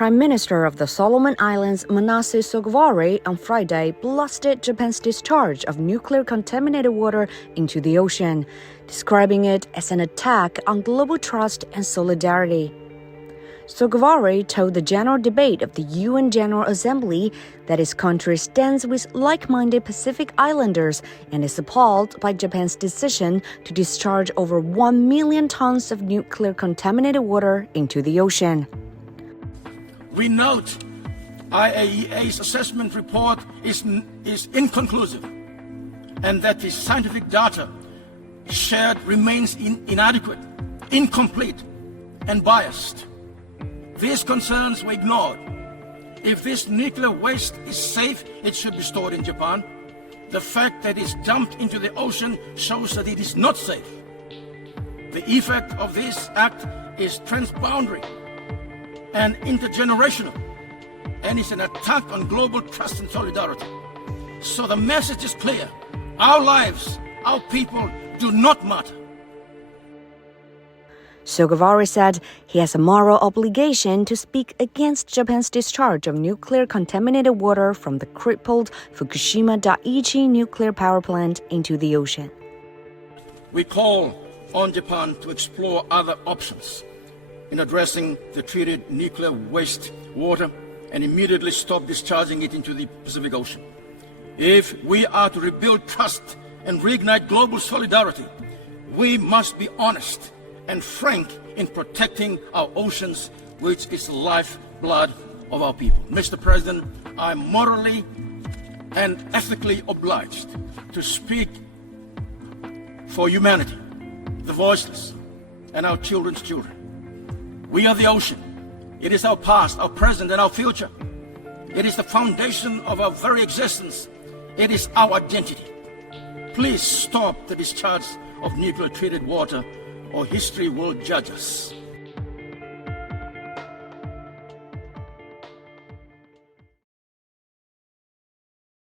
Prime Minister of the Solomon Islands, Manasseh Sogavare, on Friday blasted Japan's discharge of nuclear-contaminated water into the ocean, describing it as an attack on global trust and solidarity. Sogavare told the general debate of the UN General Assembly that his country stands with like-minded Pacific Islanders and is appalled by Japan's decision to discharge over 1 million tons of nuclear-contaminated water into the ocean. We note IAEA's assessment report is inconclusive and that the scientific data shared remains inadequate, incomplete, and biased. These concerns were ignored. If this nuclear waste is safe, it should be stored in Japan. The fact that it's dumped into the ocean shows that it is not safe. The effect of this act is transboundary and intergenerational, and is an attack on global trust and solidarity. So the message is clear. Our lives, our people do not matter. Sogavare said he has a moral obligation to speak against Japan's discharge of nuclear-contaminated water from the crippled Fukushima Daiichi nuclear power plant into the ocean. We call on Japan to explore other options in addressing the treated nuclear waste water and immediately stop discharging it into the Pacific Ocean. If we are to rebuild trust and reignite global solidarity, we must be honest and frank in protecting our oceans, which is the lifeblood of our people. Mr. President, I am morally and ethically obliged to speak for humanity, the voiceless, and our children's children. We are the ocean. It is our past, our present, and our future. It is the foundation of our very existence. It is our identity. Please stop the discharge of nuclear-treated water, or history will judge us.